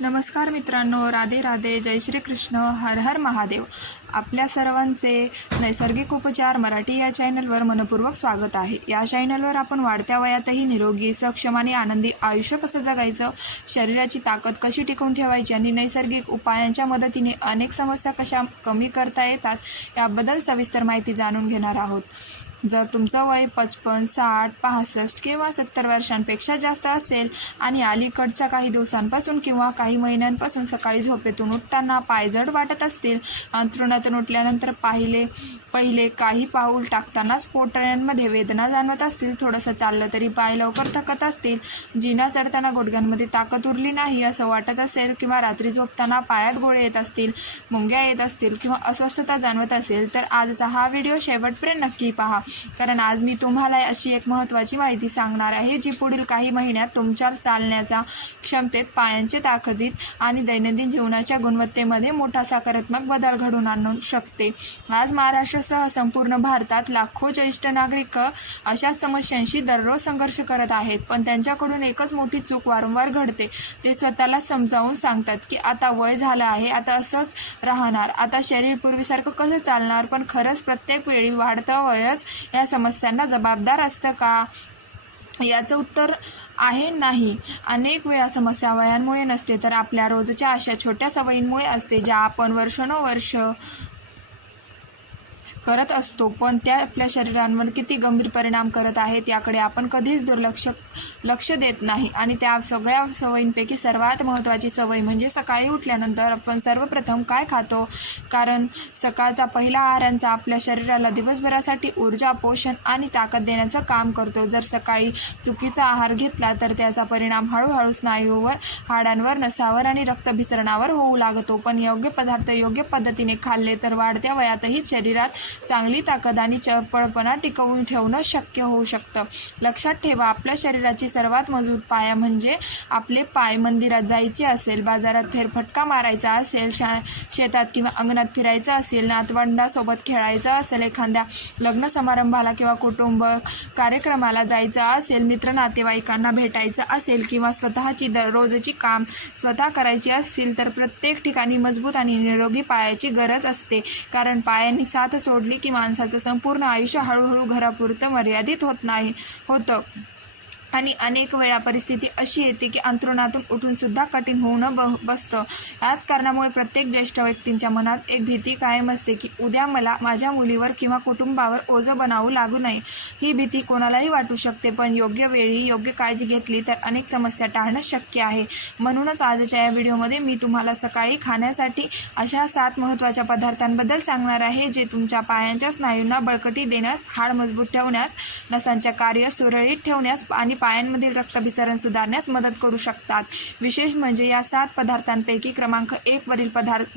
नमस्कार मित्रांनो, राधे राधे, जय श्री कृष्ण, हर हर महादेव. आपल्या सर्वांचे नैसर्गिक उपचार मराठी या चॅनलवर मनपूर्वक स्वागत आहे. या चॅनलवर आपण वाढत्या वयातही निरोगी, सक्षम आणि आनंदी आयुष्य कसं जगायचं, शरीराची ताकद कशी टिकवून ठेवायची आणि नैसर्गिक उपायांच्या मदतीने अनेक समस्या कशा कमी करता येतात याबद्दल सविस्तर माहिती जाणून घेणार आहोत. जर तुमचं वय 55, 60, 65 किंवा 70 वर्षांपेक्षा जास्त असेल आणि अलीकडच्या काही दिवसांपासून किंवा काही महिन्यांपासून सकाळी झोपेतून उठताना पाय जड वाटत असतील, अंथरुणातून उठल्यानंतर पहिले काही पाऊल टाकतानाच पोटाऱ्यांमध्ये वेदना जाणवत असतील, थोडंसं चाललं तरी पाय लवकर थकत असतील, जिना चढताना गुडघ्यांमध्ये ताकद उरली नाही असं वाटत असेल किंवा रात्री झोपताना पायात गोळे येत असतील, मुंग्या येत असतील किंवा अस्वस्थता जाणवत असेल तर आजचा हा व्हिडिओ शेवटपर्यंत नक्की पहा. कारण आज मी तुम्हाला अशी एक महत्त्वाची माहिती सांगणार आहे जी पुढील काही महिन्यात तुमच्या चालण्याच्या क्षमतेत, पायांच्या ताकदीत आणि दैनंदिन जीवनाच्या गुणवत्तेमध्ये मोठा सकारात्मक बदल घडवून आणू शकते. आज महाराष्ट्रासह संपूर्ण भारतात लाखो ज्येष्ठ नागरिक अशा समस्यांशी दररोज संघर्ष करत आहेत, पण त्यांच्याकडून एकच मोठी चूक वारंवार घडते. ते स्वतःला समजावून सांगतात की आता वय झालं आहे, आता असंच राहणार, आता शरीर पूर्वीसारखं कसं चालणार. पण खरंच प्रत्येक वेळी वाढतं वयच या समस्यांना जबाबदार असतं का? याचं उत्तर आहे नाही. अनेक वेळा समस्या वयांमुळे नसते तर आपल्या रोजच्या अशा छोट्या सवयींमुळे असते, ज्या आपण वर्षानुवर्ष करत असतो, पण त्या आपल्या शरीरांवर किती गंभीर परिणाम करत आहेत याकडे आपण कधीच लक्ष देत नाही. आणि त्या सगळ्या सवयींपैकी सर्वात महत्त्वाची सवय म्हणजे सकाळी उठल्यानंतर आपण सर्वप्रथम काय खातो. कारण सकाळचा पहिला आहारांचा आपल्या शरीराला दिवसभरासाठी ऊर्जा, पोषण आणि ताकद देण्याचं काम करतो. जर सकाळी चुकीचा आहार घेतला तर त्याचा परिणाम हळूहळू स्नायूवर, हाडांवर, नसावर आणि रक्तभिसरणावर होऊ लागतो. पण योग्य पदार्थ योग्य पद्धतीने खाल्ले तर वाढत्या वयातही शरीरात चांगली ताकद आणि चपळपणा टिकवून ठेवणं शक्य होऊ शकतं. लक्षात ठेवा, आपल्या शरीराची सर्वात मजबूत पाया म्हणजे आपले पाय. मंदिरात जायचे असेल, बाजारात फेरफटका मारायचा असेल, शेतात किंवा अंगणात फिरायचं असेल, नातवंडासोबत खेळायचं असेल, एखाद्या लग्न समारंभाला किंवा कुटुंब कार्यक्रमाला जायचं असेल, मित्र नातेवाईकांना भेटायचं असेल किंवा स्वतःची दररोजची काम स्वतः करायची असेल तर प्रत्येक ठिकाणी मजबूत आणि निरोगी पायाची गरज असते. कारण पायांनी साथ सोडली की माणसाचं संपूर्ण आयुष्य हळूहळू घरापुरतं मर्यादित होतं. आणि अनेक वेळा परिस्थिती अशी येते की अंथरुणातून उठून सुद्धा कठीण होऊन बसतं. याच कारणामुळे प्रत्येक ज्येष्ठ व्यक्तींच्या मनात एक भीती कायम असते की उद्या मला माझ्या मुलीवर किंवा कुटुंबावर ओझं बनावू लागू नये. ही भीती कोणालाही वाटू शकते, पण योग्य वेळी योग्य काळजी घेतली तर अनेक समस्या टाळणं शक्य आहे. म्हणूनच आजच्या या व्हिडिओमध्ये मी तुम्हाला सकाळी खाण्यासाठी अशा 7 महत्त्वाच्या पदार्थांबद्दल सांगणार आहे, जे तुमच्या पायांच्या स्नायूंना बळकटी देण्यास, हाड मजबूत ठेवण्यास, नसांच्या कार्य सुरळीत ठेवण्यास आणि पायांमधील रक्तभिसरण सुधारण्यास मदत करू शकतात. विशेष म्हणजे या 7 पदार्थांपैकी क्रमांक 1 वरील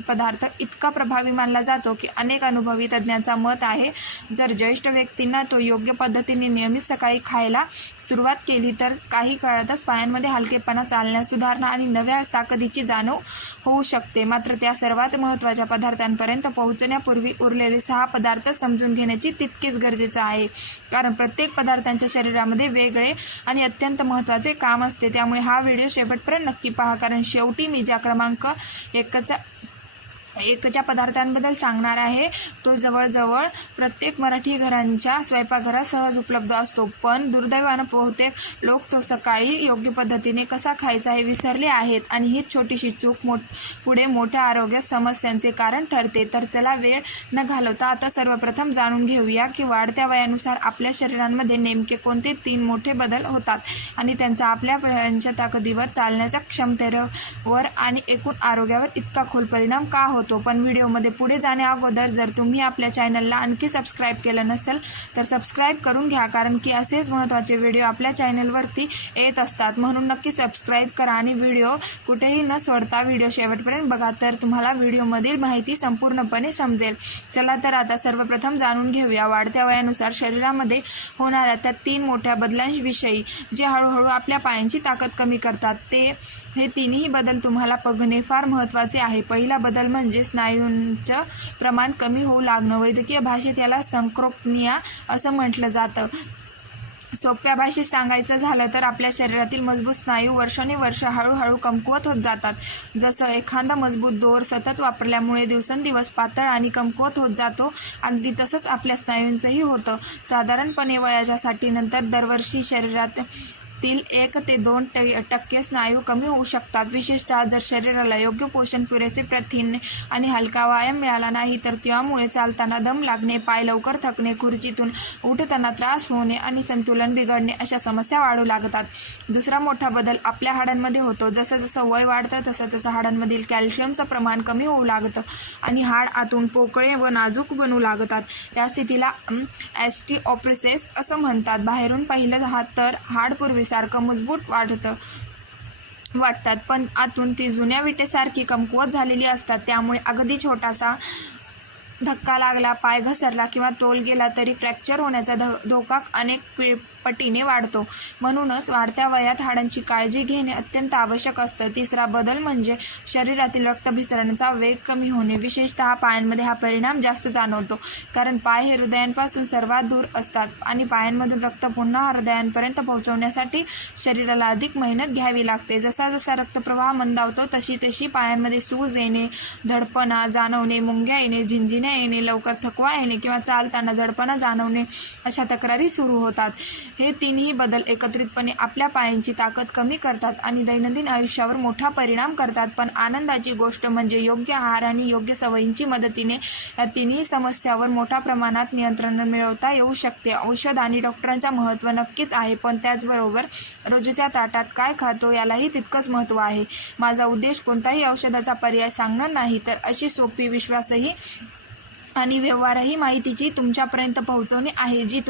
पदार्थ इतका प्रभावी मानला जातो की अनेक अनुभवी तज्ज्ञांचा मत आहे, जर ज्येष्ठ व्यक्तींना तो योग्य पद्धतीने नियमित सकाळी खायला सुरुवात केली तर काही काळातच पायांमध्ये हलकेपणा, चालण्यास सुधारणा आणि नव्या ताकदीची जाणीव होऊ शकते. मात्र त्या सर्वात महत्त्वाच्या पदार्थांपर्यंत पोहोचण्यापूर्वी उरलेले 6 पदार्थ समजून घेण्याची तितकेच गरजेचं आहे. कारण प्रत्येक पदार्थांच्या शरीरामध्ये वेगळे आणि अत्यंत महत्त्वाचे काम असते. त्यामुळे हा व्हिडिओ शेवटपर्यंत नक्की पहा. कारण शेवटी मी ज्या क्रमांक 1च्या पदार्थांबद्दल सांगणार आहे तो जवळजवळ प्रत्येक मराठी घरांच्या स्वयंपाकघरात सहज उपलब्ध असतो, पण दुर्दैवानं बहुतेक लोक तो सकाळी योग्य पद्धतीने कसा खायचा हे विसरले आहेत. आणि हीच छोटीशी चूक पुढे मोठ्या आरोग्य समस्यांचे कारण ठरते. तर चला वेळ न घालवता आता सर्वप्रथम जाणून घेऊया की वाढत्या वयानुसार आपल्या शरीरांमध्ये नेमके कोणते 3 मोठे बदल होतात आणि त्यांचा आपल्या पायांच्या ताकदीवर, चालण्याच्या क्षमतेवर आणि एकूण आरोग्यावर इतका खोल परिणाम का होतो. पण व्हिडिओमध्ये पुढे जाण्या अगोदर जर तुम्ही आपल्या चॅनलला आणखी सबस्क्राईब केलं नसेल तर सबस्क्राईब करून घ्या, कारण की असेच महत्त्वाचे व्हिडिओ आपल्या चॅनलवरती येत असतात. म्हणून नक्की सबस्क्राईब करा आणि व्हिडिओ कुठेही न सोडता व्हिडिओ शेवटपर्यंत बघा, तर तुम्हाला व्हिडिओमधील माहिती संपूर्णपणे समजेल. चला तर आता सर्वप्रथम जाणून घेऊया वाढत्या वयानुसार शरीरामध्ये होणाऱ्या त्या 3 मोठ्या बदलांविषयी, जे हळूहळू आपल्या पायांची ताकद कमी करतात. हे 3ही बदल तुम्हाला बघणे फार महत्त्वाचे आहे. पहिला बदल म्हणजे स्नायूंचं प्रमाण कमी होऊ लागणं. वैद्यकीय भाषेत याला संक्रोपनिया असं म्हटलं जातं. सोप्या भाषेत सांगायचं झालं तर आपल्या शरीरातील मजबूत स्नायू वर्षानुवर्ष हळूहळू कमकुवत होत जातात. जसं एखादा मजबूत दोर सतत वापरल्यामुळे दिवसेंदिवस पातळ आणि कमकुवत होत जातो, अगदी तसंच आपल्या स्नायूंचंही होतं. साधारणपणे वयाच्या साठीनंतर दरवर्षी शरीरातील 1 ते 2% स्नायू कमी होऊ शकतात. विशेषतः जर शरीराला योग्य पोषण, पुरेसे प्रथिने आणि हलका व्यायाम मिळाला नाही तर त्यामुळे चालताना दम लागणे, पाय लवकर थकणे, खुर्चीतून उठताना त्रास होणे आणि संतुलन बिघडणे अशा समस्या वाढू लागतात. दुसरा मोठा बदल आपल्या हाडांमध्ये होतो. जसं जसं वय वाढतं तसं तसं हाडांमधील कॅल्शियमचं प्रमाण कमी होऊ लागतं आणि हाड आतून पोकळे व नाजूक बनू लागतात. या स्थितीला ऑस्टिओपोरोसिस असं म्हणतात. बाहेरून पाहिलं तर हाड पूर्वीसारखं मजबूत वाटतात, पण आतून ती जुन्या विटेसारखी कमकुवत झालेली असतात. त्यामुळे अगदी छोटासा धक्का लागला, पाय घसरला किंवा तोल गेला तरी फ्रॅक्चर होण्याचा धोका अनेक पटीने वाढतो. म्हणूनच वाढत्या वयात हाडांची काळजी घेणे अत्यंत आवश्यक असतं. तिसरा बदल म्हणजे शरीरातील रक्तभिसरणाचा वेग कमी होणे. विशेषतः पायांमध्ये हा परिणाम जास्त जाणवतो, कारण पाय हे हृदयापासून सर्वात दूर असतात आणि पायांमधून रक्त पुन्हा हृदयापर्यंत पोहोचवण्यासाठी शरीराला अधिक मेहनत घ्यावी लागते. जसा जसा रक्तप्रवाह मंदावतो तशी तशी पायांमध्ये सूज येणे, धडपणा जाणवणे, मुंग्या येणे, झिंझिण्या येणे, लवकर थकवा येणे किंवा चालताना जडपणा जाणवणे अशा तक्रारी सुरू होतात. हे तिन्ही बदल एकत्रितपणे आपल्या पायांची ताकद कमी करतात आणि दैनंदिन आयुष्यावर मोठा परिणाम करतात. पण आनंदाची गोष्ट म्हणजे योग्य आहार आणि योग्य सवयींची मदतीने या तिन्ही समस्यावर मोठ्या प्रमाणात नियंत्रण मिळवता येऊ शकते. औषध आणि डॉक्टरांचं महत्त्व नक्कीच आहे, पण त्याचबरोबर रोजच्या ताटात काय खातो यालाही तितकंच महत्त्व आहे. माझा उद्देश कोणताही औषधाचा पर्याय सांगणं नाही, तर अशी सोपी, विश्वासही आणि व्यवहारही माहितीची तुमच्यापर्यंत पोहोचवणे आहे, जी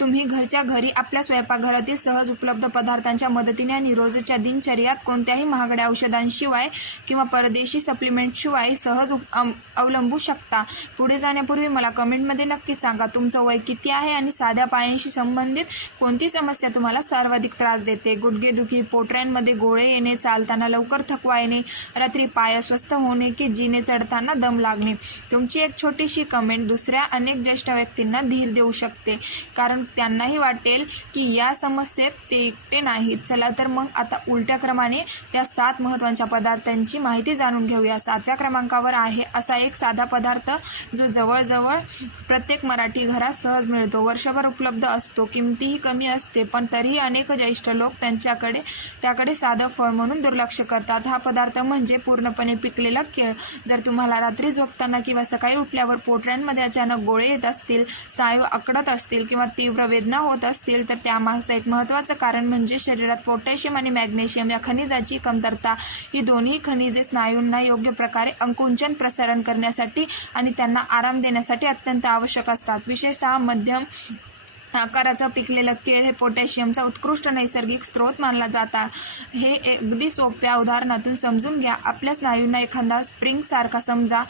तुम्ही घरच्या घरी आपल्या स्वयंपाकघरातील सहज उपलब्ध पदार्थांच्या मदतीने आणि रोजच्या दिनचर्यात कोणत्याही महागड्या औषधांशिवाय किंवा परदेशी सप्लिमेंटशिवाय सहज अवलंबू शकता. पुढे जाण्यापूर्वी मला कमेंटमध्ये नक्की सांगा तुमचं वय किती आहे आणि साध्या पायांशी संबंधित कोणती समस्या तुम्हाला सर्वाधिक त्रास देते. गुडघेदुखी, पोटऱ्यांमध्ये गोळे येणे, चालताना लवकर थकवा येणे, रात्री पाय अस्वस्थ होणे की जिने चढताना दम लागणे. तुमची एक छोटीशी कमेंट दुसऱ्या अनेक ज्येष्ठ व्यक्तींना धीर देऊ शकते, कारण त्यांनाही वाटेल की या समस्येत ते एकटे नाहीत. चला तर मग आता उलट्या क्रमाने त्या 7 महत्त्वाच्या पदार्थांची माहिती जाणून घेऊया. 7व्या क्रमांकावर आहे असा एक साधा पदार्थ जो जवळजवळ प्रत्येक मराठी घरात सहज मिळतो, वर्षभर उपलब्ध असतो, किमतीही कमी असते, पण तरीही अनेक ज्येष्ठ लोक त्याकडे साधं फळ म्हणून दुर्लक्ष करतात. हा पदार्थ म्हणजे पूर्णपणे पिकलेला केळ. जर तुम्हाला रात्री झोपताना किंवा सकाळी उठल्यावर पोटऱ्यांमध्ये अचानक गोळे येत असतील, स्नायू आकडत असतील किंवा तीव्र वेदना होत असतील तर त्यामागचं एक महत्त्वाचं कारण म्हणजे शरीरात पोटॅशियम आणि मॅग्नेशियम या खनिजाची कमतरता. ही दोन्ही खनिजे स्नायूंना योग्य प्रकारे अंकुंचन प्रसारण करण्यासाठी आणि त्यांना आराम देण्यासाठी अत्यंत आवश्यक असतात. विशेषतः मध्यम आकाराचं पिकलेलं केळ हे पोटॅशियमचा उत्कृष्ट नैसर्गिक स्रोत मानला जाता. हे अगदी सोप्या उदाहरणातून समजून घ्या. आपल्या स्नायूंना एखादा स्प्रिंगसारखा समजा.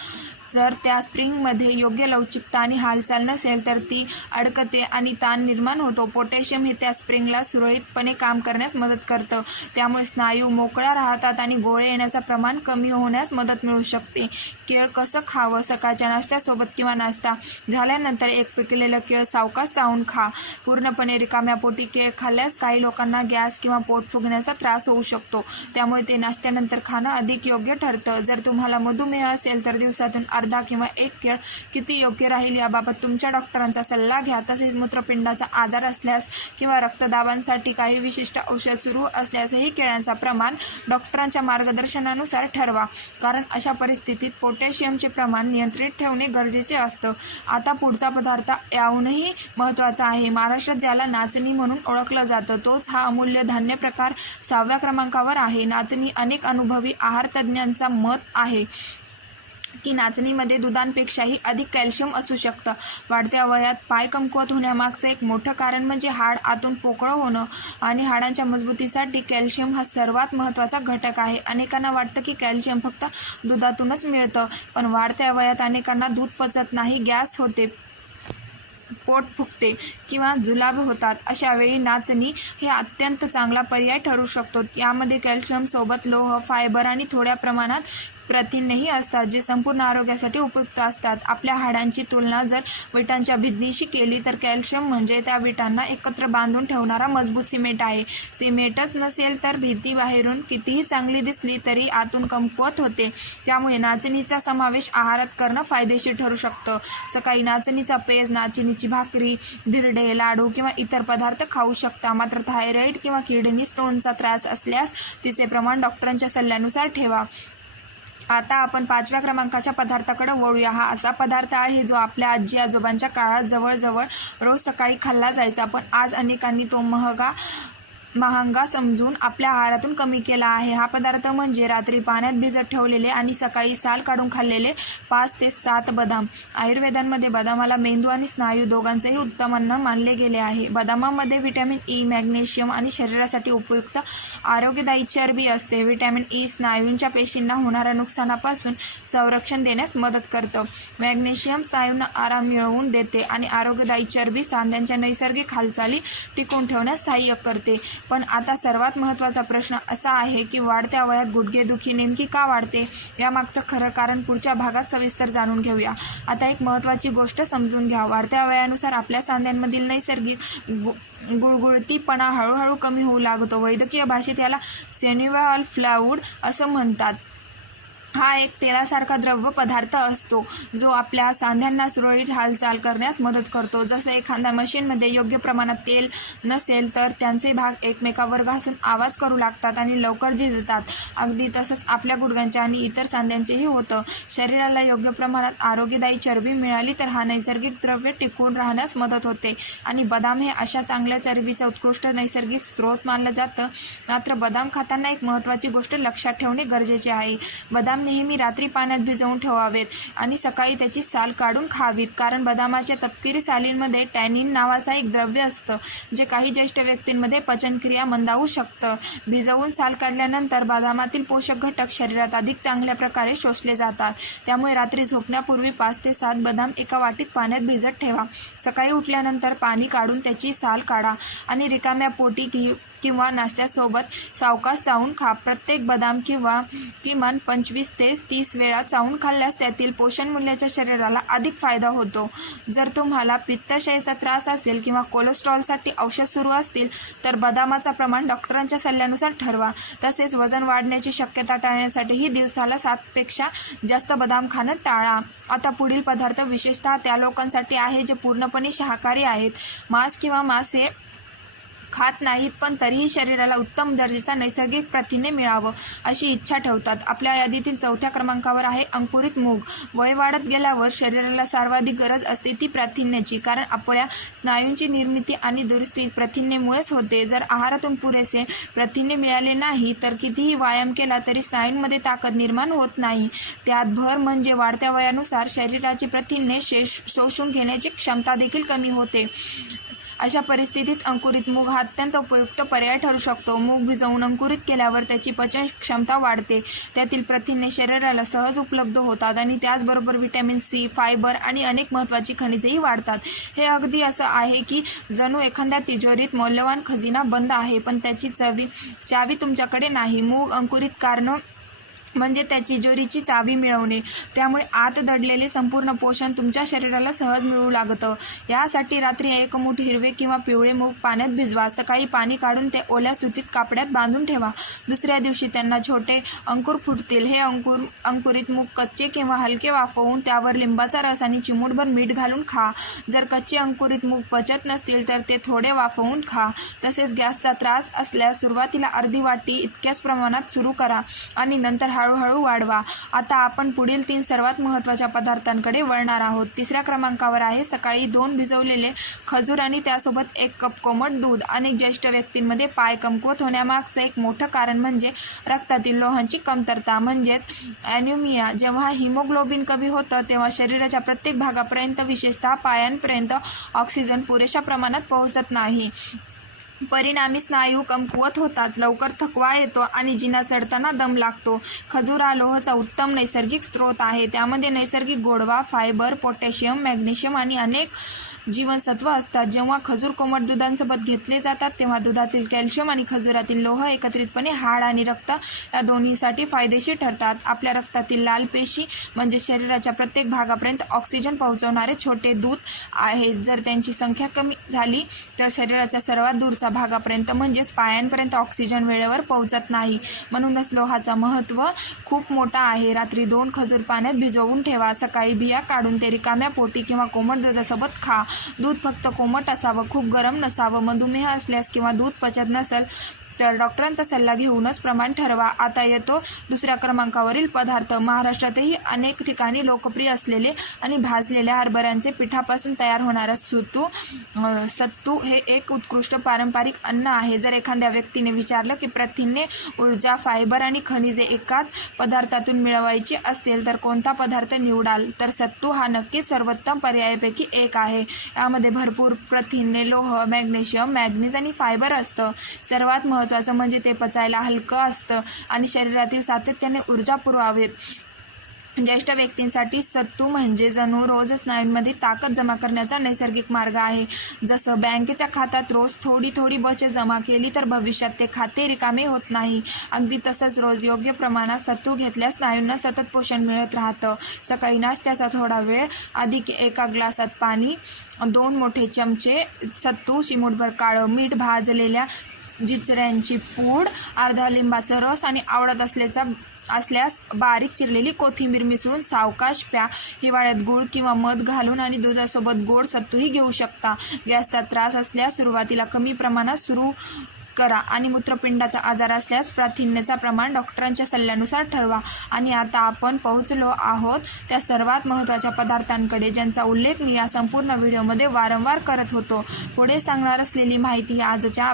जर त्या स्प्रिंगमध्ये योग्य लवचिकता आणि हालचाल नसेल तर ती अडकते आणि ताण निर्माण होतो. पोटॅशियम हे त्या स्प्रिंगला सुरळीतपणे काम करण्यास मदत करतं. त्यामुळे स्नायू मोकळ्या राहतात आणि गोळे येण्याचं प्रमाण कमी होण्यास मदत मिळू शकते. केळ कसं खावं? सकाळच्या नाश्त्यासोबत किंवा नाश्ता झाल्यानंतर एक पिकलेलं केळ सावकाश चावून खा. पूर्णपणे रिकाम्या पोटी केळ खाल्ल्यास काही लोकांना गॅस किंवा पोट फुगण्याचा त्रास होऊ शकतो, त्यामुळे ते नाश्त्यानंतर खाणं अधिक योग्य ठरतं. जर तुम्हाला मधुमेह असेल तर दिवसातून अर्धा किंवा 1 केळ किती योग्य राहील याबाबत तुमच्या डॉक्टरांचा सल्ला घ्या. तसेच मूत्रपिंडाचा आजार असल्यास किंवा रक्तदाबांसाठी काही विशिष्ट औषध सुरू असल्यासही केळ्यांचा प्रमाण डॉक्टरांच्या मार्गदर्शनानुसार ठरवा, कारण अशा परिस्थितीत पोटॅशियमचे प्रमाण नियंत्रित ठेवणे गरजेचे असतं. आता पुढचा पदार्थ याहूनही महत्त्वाचा आहे. महाराष्ट्रात ज्याला नाचणी म्हणून ओळखलं जातं तोच हा अमूल्य धान्य प्रकार 6व्या क्रमांकावर आहे. नाचणी. अनेक अनुभवी आहार तज्ज्ञांचा मत आहे की नाचणीमध्ये दुधापेक्षाही अधिक कॅल्शियम असू शकतं. वाढत्या वयात पाय कमकुवत होण्यामागचं एक मोठं कारण म्हणजे हाड आतून पोकळं होणं आणि हाडांच्या मजबूतीसाठी कॅल्शियम हा सर्वात महत्त्वाचा घटक आहे. अनेकांना वाटतं की कॅल्शियम फक्त दुधातूनच मिळतं, पण वाढत्या वयात अनेकांना दूध पचत नाही, गॅस होते, पोट फुगते किंवा जुलाब होतात. अशा वेळी नाचणी हे अत्यंत चांगला पर्याय ठरू शकतो. यामध्ये कॅल्शियम सोबत लोह, फायबर आणि थोड्या प्रमाणात प्रथिनेही असतात जे संपूर्ण आरोग्यासाठी उपयुक्त असतात. आपल्या हाडांची तुलना जर विटांच्या भिंतीशी केली तर कॅल्शियम म्हणजे त्या विटांना एकत्र बांधून ठेवणारा मजबूत सिमेंट आहे. सिमेंटच नसेल तर भिंती बाहेरून कितीही चांगली दिसली तरी आतून कमकुवत होते. त्यामुळे नाचणीचा समावेश आहारात करणं फायदेशीर ठरू शकतं. सकाळी नाचणीचा पेज, नाचणीची भाकरी, धिरडे, लाडू किंवा इतर पदार्थ खाऊ शकता. मात्र थायरॉईड किंवा किडनी स्टोनचा त्रास असल्यास तिचे प्रमाण डॉक्टरांच्या सल्ल्यानुसार ठेवा. आता आपण 5व्या क्रमांकाच्या पदार्थाकडे वळूया. हा असा पदार्थ आहे जो आपल्या आजी आजोबांच्या काळात जवळजवळ रोज सकाळी खाल्ला जायचा, पण आज अनेकांनी तो महागा समजून आपल्या आहारातून कमी केला आहे. हा पदार्थ म्हणजे रात्री पाण्यात भिजत ठेवलेले आणि सकाळी साल काढून खाल्लेले 5 ते 7 बदाम. आयुर्वेदामध्ये बदामाला मेंदू आणि स्नायू दोघांचेही उत्तम अन्न मानले गेले आहे. बदामामध्ये व्हिटॅमिन ई, मॅग्नेशियम आणि शरीरासाठी उपयुक्त आरोग्यदायी चरबी असते. व्हिटॅमिन ई स्नायूंच्या पेशींना होणाऱ्या नुकसानापासून संरक्षण देण्यास मदत करतं. मॅग्नेशियम स्नायूंना आराम मिळवून देते आणि आरोग्यदायी चरबी सांध्यांच्या नैसर्गिक हालचाली टिकवून ठेवण्यास सहाय्य करते. पण आता सर्वात महत्त्वाचा प्रश्न असा आहे की वाढत्या वयात गुडघेदुखी नेमकी का वाढते? यामागचं खरं कारण पुढच्या भागात सविस्तर जाणून घेऊया. आता एक महत्त्वाची गोष्ट समजून घ्या. वाढत्या वयानुसार आपल्या सांध्यांमधील नैसर्गिक गुळगुळतीपणा हळूहळू कमी होऊ लागतो. वैद्यकीय भाषेत याला सिन्युअल फ्लूइड असं म्हणतात. हा एक तेलासारखा द्रव्य पदार्थ असतो जो आपल्या सांध्यांना सुरळीत हालचाल करण्यास मदत करतो. जसं एखाद्या मशीनमध्ये योग्य प्रमाणात तेल नसेल तर त्यांचे भाग एकमेकावर घासून आवाज करू लागतात आणि लवकर झिजतात. अगदी तसंच आपल्या गुडघ्यांच्या आणि इतर सांध्यांचेही होतं. शरीराला योग्य प्रमाणात आरोग्यदायी चरबी मिळाली तर हा नैसर्गिक द्रव्य टिकून राहण्यास मदत होते आणि बदाम हे अशा चांगल्या चरबीचा उत्कृष्ट नैसर्गिक स्रोत मानलं जातं. मात्र बदाम खाताना एक महत्त्वाची गोष्ट लक्षात ठेवणे गरजेचे आहे. बदाम नेहमी रात्री पाण्यात भिजवून ठेवावेत आणि सकाळी त्याची साल काढून खावीत, कारण बदामाच्या तपकिरी सालींमध्ये टॅनिन नावाचं एक द्रव्य असतं जे काही ज्येष्ठ व्यक्तींमध्ये पचनक्रिया मंदावू शकतं. भिजवून साल काढल्यानंतर बदामातील पोषक घटक शरीरात अधिक चांगल्या प्रकारे शोषले जातात. त्यामुळे रात्री झोपण्यापूर्वी 5 ते 7 बदाम एका वाटीत पाण्यात भिजत ठेवा. सकाळी उठल्यानंतर पाणी काढून त्याची साल काढा आणि रिकाम्या पोटी किंवा नाश्त्यासोबत सावकाश चावून खा. प्रत्येक बदाम किमान 25 ते 30 वेळा चावून खाल्ल्यास त्यातील पोषण मूल्याच्या शरीराला अधिक फायदा होतो. जर तुम्हाला पित्ताशयाचा त्रास असेल किंवा कोलेस्ट्रॉलसाठी औषध सुरू असतील तर बदामाचा प्रमाण डॉक्टरांच्या सल्ल्यानुसार ठरवा. तसेच वजन वाढण्याची शक्यता टाळण्यासाठीही दिवसाला 7 पेक्षा जास्त बदाम खाणं टाळा. आता पुढील पदार्थ विशेषतः त्या लोकांसाठी आहे जे पूर्णपणे शाकाहारी आहेत, मांस किंवा मासे खात नाहीत पण तरीही शरीराला उत्तम दर्जाचा नैसर्गिक प्रथिने मिळावं अशी इच्छा ठेवतात. आपल्या यादीतील 4थ्या क्रमांकावर आहे अंकुरित मूग. वय वाढत गेल्यावर शरीराला सर्वाधिक गरज असते ती प्रथिन्याची, कारण आपल्या स्नायूंची निर्मिती आणि दुरुस्ती प्रथिनेमुळेच होते. जर आहारातून पुरेसे प्रथिने मिळाले नाही तर कितीही व्यायाम केला तरी स्नायूंमध्ये ताकद निर्माण होत नाही. त्यात भर म्हणजे वाढत्या वयानुसार शरीराची प्रथिने शोषून घेण्याची क्षमता देखील कमी होते. अशा परिस्थितीत अंकुरित मूग हा अत्यंत उपयुक्त पर्याय ठरू शकतो. मूग भिजवून अंकुरित केल्यावर त्याची पचन क्षमता वाढते. त्यातील प्रथिने शरीराला सहज उपलब्ध होतात आणि त्याचबरोबर व्हिटॅमिन सी, फायबर आणि अनेक महत्त्वाची खनिजेही वाढतात. हे अगदी असं आहे की जणू एखाद्या तिजोरीत मौल्यवान खजिना बंद आहे पण त्याची चावी तुमच्याकडे नाही. मूग अंकुरित करणं म्हणजे त्या तिजोरीची चावी मिळवणे. त्यामुळे आत दडलेले संपूर्ण पोषण तुमच्या शरीराला सहज मिळू लागतं. यासाठी रात्री 1 मूठ हिरवे किंवा पिवळे मूग पाण्यात भिजवा. सकाळी पाणी काढून ते ओल्या सुतीत कापड्यात बांधून ठेवा. दुसऱ्या दिवशी त्यांना छोटे अंकुर फुटतील. हे अंकुरित मूग कच्चे किंवा हलके वाफवून त्यावर लिंबाचा रस आणि चिमूटभर मीठ घालून खा. जर कच्चे अंकुरित मूग पचत नसतील तर ते थोडे वाफवून खा. तसेच गॅसचा त्रास असल्यास सुरुवातीला अर्धी वाटी इतक्याच प्रमाणात सुरू करा आणि नंतर हळूहळू वाढवा. आता आपण पुढील 3 सर्वात महत्त्वाच्या पदार्थांकडे वळणार आहोत. 3ऱ्या क्रमांकावर आहे सकाळी 2 भिजवलेले खजूर आणि त्यासोबत 1 कप कोमट दूध. अनेक ज्येष्ठ व्यक्तींमध्ये पाय कमकुवत होण्यामागचं एक मोठं कारण म्हणजे रक्तातील लोहांची कमतरता म्हणजेच ॲनिमिया. जेव्हा हिमोग्लोबिन कमी होतं तेव्हा शरीराच्या प्रत्येक भागापर्यंत विशेषतः पायांपर्यंत ऑक्सिजन पुरेशा प्रमाणात पोहोचत नाही. परिणामी स्नायू कमकुवत होतात, लवकर थकवा येतो आणि जिना चढताना दम लागतो. खजूर हा लोहाचा उत्तम नैसर्गिक स्रोत आहे. त्यामध्ये नैसर्गिक गोडवा, फायबर, पोटॅशियम, मॅग्नेशियम आणि अनेक जीवनसत्व असतात. जेव्हा खजूर कोमट दुधासोबत घेतले जातात तेव्हा दुधातील कॅल्शियम आणि खजुरातील लोह एकत्रितपणे हाड आणि रक्त या दोन्हीसाठी फायदेशीर ठरतात. आपल्या रक्तातील लाल पेशी म्हणजे शरीराच्या प्रत्येक भागापर्यंत ऑक्सिजन पोहोचवणारे छोटे दूत आहेत. जर त्यांची संख्या कमी झाली तर शरीराच्या सर्वात दूरच्या भागापर्यंत म्हणजेच पायांपर्यंत ऑक्सिजन वेळेवर पोहोचत नाही. म्हणूनच लोहाचं महत्त्व खूप मोठा आहे. रात्री 2 खजूर पाण्यात भिजवून ठेवा. सकाळी बिया काढून ते रिकाम्या पोटी किंवा कोमट दुधासोबत खा. दूध फक्त कोमट असावं, खूप गरम नसावं. मधुमेह असल्यास किंवा दूध पचत नसेल तर डॉक्टरांचा सल्ला घेऊनच प्रमाण ठरवा. आता येतो दुसऱ्या क्रमांकावरील पदार्थ. महाराष्ट्रातही अनेक ठिकाणी लोकप्रिय असलेले आणि भाजलेल्या हरभऱ्यांचे पिठापासून तयार होणारा सत्तू हे एक उत्कृष्ट पारंपरिक अन्न आहे. जर एखाद्या व्यक्तीने विचारलं की प्रथिने, ऊर्जा, फायबर आणि खनिजे एकाच पदार्थातून मिळवायची असतील तर कोणता पदार्थ निवडाल, तर सत्तू हा नक्कीच सर्वोत्तम पर्यायापैकी एक आहे. यामध्ये भरपूर प्रथिने, लोह, मॅग्नेशियम, मॅग्नीज आणि फायबर असतं. सर्वात महत्त्वाचं म्हणजे ते पचायला हलकं असतं आणि शरीरातील सातत्याने ऊर्जा पुरवावेत. ज्येष्ठ व्यक्तींसाठी सत्तू म्हणजे जणू रोज स्नायूंमध्ये ताकद जमा करण्याचा नैसर्गिक मार्ग आहे. जसं बँकेच्या खात्यात रोज थोडी थोडी बचत जमा केली तर भविष्यात ते खाते रिकामे होत नाही, अगदी तसंच रोज योग्य प्रमाणात सत्तू घेतल्यास स्नायूंना सतत पोषण मिळत राहतं. सकाळी नाश्त्याचा थोडा वेळ आधी 1 ग्लासात पाणी, 2 मोठे चमचे सत्तू, चिमूटभर काळं मीठ, भाजलेल्या जिचऱ्यांची पूड, अर्धा लिंबाचा रस आणि आवडत असल्यास बारीक चिरलेली कोथिंबीर मिसळून सावकाश प्या. हिवाळ्यात गूळ किंवा मध घालून आणि दुधासोबत गोड सत्तूही घेऊ शकता. गॅसचा त्रास असल्यास सुरुवातीला कमी प्रमाणात सुरू करा आणि मूत्रपिंडाचा आजार असल्यास प्रथिनेचं प्रमाण डॉक्टरांच्या सल्ल्यानुसार ठरवा. आणि आता आपण पोहोचलो आहोत त्या सर्वात महत्त्वाच्या पदार्थांकडे, ज्यांचा उल्लेख मी या संपूर्ण व्हिडिओमध्ये वारंवार करत होतो. पुढे सांगणार असलेली माहिती आजच्या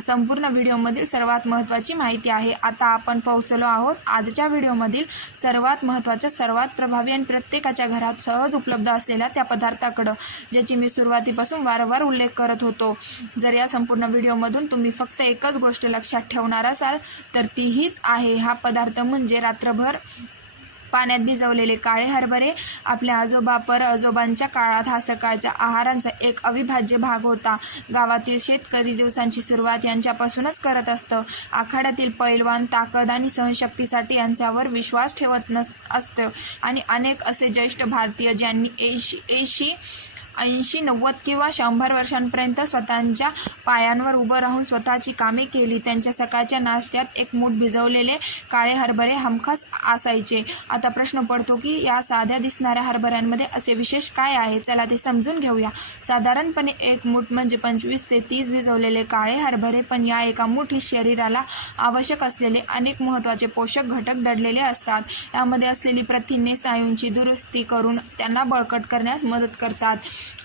संपूर्ण व्हिडिओमधील सर्वात महत्त्वाची माहिती आहे. आता आपण पोहोचलो आहोत आजच्या व्हिडिओमधील सर्वात महत्त्वाच्या, सर्वात प्रभावी आणि प्रत्येकाच्या घरात सहज उपलब्ध असलेल्या त्या पदार्थाकडं, ज्याची मी सुरुवातीपासून वारंवार उल्लेख करत होतो. जर या संपूर्ण व्हिडिओमधून तुम्ही फक्त एकच गोष्ट लक्षात ठेवणार असाल तर ती हीच आहे. हा पदार्थ म्हणजे रात्रभर पाण्यात भिजवलेले काळे हरभरे. आपल्या आजोबांच्या काळात हा सकाळच्या आहारांचा एक अविभाज्य भाग होता. गावातील शेतकरी दिवसांची सुरुवात यांच्यापासूनच करत असतं. आखाड्यातील पैलवान ताकद आणि सहनशक्तीसाठी यांच्यावर विश्वास ठेवत असतं आणि अनेक असे ज्येष्ठ भारतीय ज्यांनी 80, 90 किंवा 100 वर्षांपर्यंत स्वतःच्या पायांवर उभं राहून स्वतःची कामे केली. त्यांच्या सकाळच्या नाश्त्यात एक मूठ भिजवलेले काळे हरभरे हमखास असायचे. आता प्रश्न पडतो की या साध्या दिसणाऱ्या हरभऱ्यांमध्ये असे विशेष काय आहे? चला ते समजून घेऊया. साधारणपणे एक मूठ म्हणजे 25 ते 30 भिजवलेले काळे हरभरे, पण या एका मुठीत शरीराला आवश्यक असलेले अनेक महत्त्वाचे पोषक घटक दडलेले असतात. यामध्ये असलेली प्रथिने स्नायूंची दुरुस्ती करून त्यांना बळकट करण्यास मदत करतात.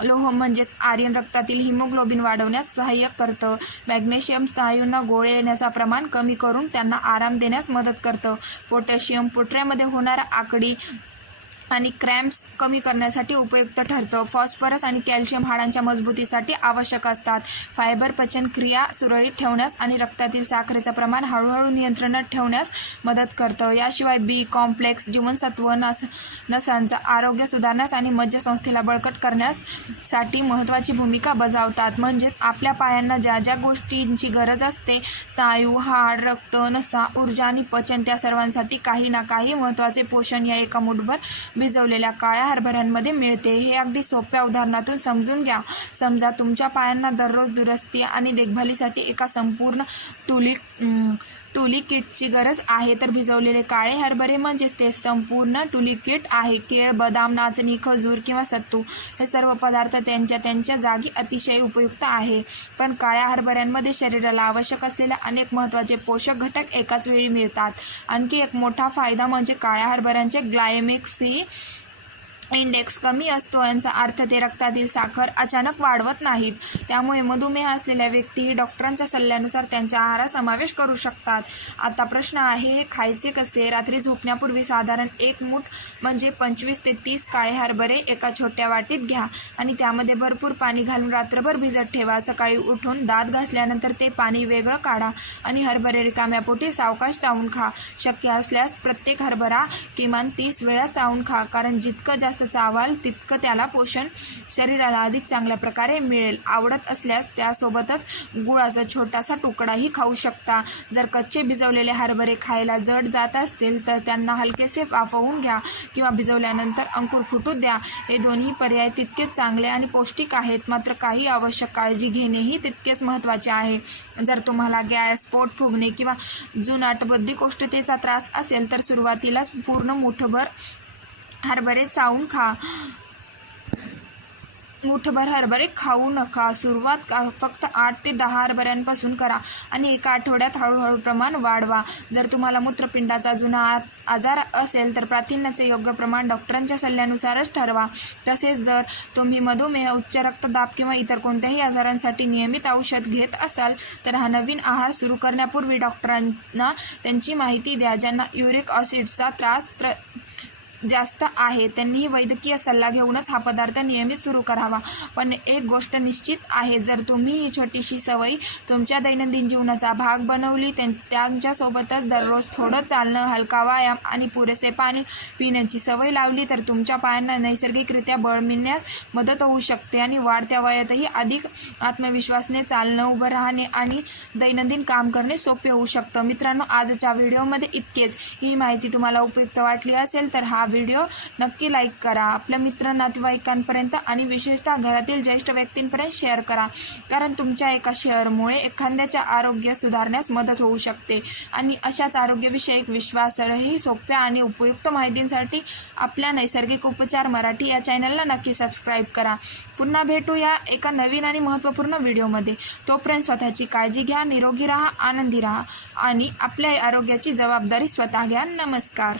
लोह म्हणजेच आर्यन रक्तातील हिमोग्लोबिन वाढवण्यास सहाय्य करतं. मॅग्नेशियम स्नायूंना गोळे येण्याचं प्रमाण कमी करून त्यांना आराम देण्यास मदत करतं. पोटॅशियम पोटऱ्यामध्ये होणारा आकडी आणि क्रॅम्प्स कमी करण्यासाठी उपयुक्त ठरतं. फॉस्फरस आणि कॅल्शियम हाडांच्या मजबूतीसाठी आवश्यक असतात. फायबर पचन क्रिया सुरळीत ठेवण्यास आणि रक्तातील साखरेचं प्रमाण हळूहळू नियंत्रणात ठेवण्यास मदत करतं. याशिवाय बी कॉम्प्लेक्स जीवनसत्व नसांचं आरोग्य सुधारण्यास आणि मज्जासंस्थेला बळकट करण्यासाठी महत्त्वाची भूमिका बजावतात. म्हणजेच आपल्या पायांना ज्या ज्या गोष्टींची गरज असते, स्नायू, हाड, रक्त, नसा, ऊर्जा आणि पचन, त्या सर्वांसाठी काही ना काही महत्त्वाचे पोषण या एका मूठभर भिजवलेल्या काळ्या हरभऱ्यांमध्ये मिळते. हे अगदी सोप्या उदाहरणातून समजून घ्या. समजा तुमच्या पायांना दररोज दुरुस्ती आणि देखभालीसाठी एका संपूर्ण टुली किटची गरज आहे, तर भिजवलेले काळे हरभरे म्हणजेच ते संपूर्ण टुली किट आहे. केळ, बदाम, नाचणी, खजूर किंवा सत्तू हे सर्व पदार्थ त्यांच्या जागी अतिशय उपयुक्त आहे. पण काळ्या हरभऱ्यांमध्ये शरीराला आवश्यक असलेले अनेक महत्त्वाचे पोषक घटक एकाच वेळी मिळतात. आणखी एक मोठा फायदा म्हणजे काळ्या हरभऱ्यांचे ग्लायमेक्स सी इंडेक्स कमी असतो. यांचा अर्थ ते रक्तातील साखर अचानक वाढवत नाहीत. त्यामुळे मधुमेह असलेल्या व्यक्तीही डॉक्टरांच्या सल्ल्यानुसार त्यांच्या आहारात समावेश करू शकतात. आता प्रश्न आहे, हे खायचे कसे? रात्री झोपण्यापूर्वी साधारण एक मूठ म्हणजे 25 ते 30 काळे हरभरे एका छोट्या वाटीत घ्या आणि त्यामध्ये भरपूर पाणी घालून रात्रभर भिजत ठेवा. सकाळी उठून दात घासल्यानंतर ते पाणी वेगळं काढा आणि हरभरे रिकाम्या पोटी सावकाश चावून खा. शक्य असल्यास प्रत्येक हरभरा किमान 30 वेळा चावून खा, कारण जितकं जास्त जास्त चावाल तितकं त्याला पोषण शरीराला अधिक चांगल्या प्रकारे मिळेल. आवडत असल्यास त्यासोबतच गुळाचा छोटासा तुकडाही खाऊ शकता. जर कच्चे भिजवलेले हरभरे खायला जड जात असतील तर त्यांना हलकेसे वाफवून घ्या किंवा भिजवल्यानंतर अंकुर फुटू द्या. हे दोन्ही पर्याय तितकेच चांगले आणि पौष्टिक आहेत, मात्र काही आवश्यक काळजी घेणेही तितकेच महत्त्वाचे आहे. जर तुम्हाला गॅस, पोट फुगणे किंवा जुनाट बद्धकोष्ठतेचा त्रास असेल तर सुरुवातीलाच पूर्ण मुठभर हरभरे चावून मुठभर हरभरे खाऊ नका. सुरुवात फक्त 8 ते 10 हरभऱ्यांपासून करा आणि एका आठवड्यात हळूहळू प्रमाण वाढवा. जर तुम्हाला मूत्रपिंडाचा जुना आजार असेल तर प्रथिनाचे योग्य प्रमाण डॉक्टरांच्या सल्ल्यानुसारच ठरवा. तसेच जर तुम्ही मधुमेह, उच्च रक्तदाब किंवा इतर कोणत्याही आजारांसाठी नियमित औषध घेत असाल तर हा नवीन आहार सुरू करण्यापूर्वी डॉक्टरांना त्यांची माहिती द्या. ज्यांना युरिक ॲसिडचा त्रास जास्त आहे त्यांनीही वैद्यकीय सल्ला घेऊनच हा पदार्थ नियमित सुरू करावा. पण एक गोष्ट निश्चित आहे, जर तुम्ही ही छोटीशी सवय तुमच्या दैनंदिन जीवनाचा भाग बनवली, त्यांच्यासोबतच दररोज थोडं चालणं, हलका व्यायाम आणि पुरेसे पाणी पिण्याची सवय लावली तर तुमच्या पायांना नैसर्गिकरित्या बळ मिळण्यास मदत होऊ शकते आणि वाढत्या वयातही अधिक आत्मविश्वासाने चालणं, उभं राहणे आणि दैनंदिन काम करणे सोपे होऊ शकतं. मित्रांनो, आजच्या व्हिडिओमध्ये इतकेच. ही माहिती तुम्हाला उपयुक्त वाटली असेल तर हा व्हिडिओ नक्की लाईक करा. आपल्या मित्र, नातेवाईकांपर्यंत आणि विशेषतः घरातील ज्येष्ठ व्यक्तींपर्यंत शेअर करा, कारण तुमच्या एका शेअरमुळे एखाद्याचे आरोग्य सुधारण्यास मदत होऊ शकते. आणि अशाच आरोग्यविषयक विश्वासार्ह, सोप्या आणि उपयुक्त माहितींसाठी आपल्या नैसर्गिक उपचार मराठी या चॅनलला नक्की सबस्क्राईब करा. पुन्हा भेटूया एका नवीन आणि महत्त्वपूर्ण व्हिडिओमध्ये. तोपर्यंत स्वतःची काळजी घ्या, निरोगी राहा, आनंदी राहा आणि आपल्या आरोग्याची जबाबदारी स्वतः घ्या. नमस्कार.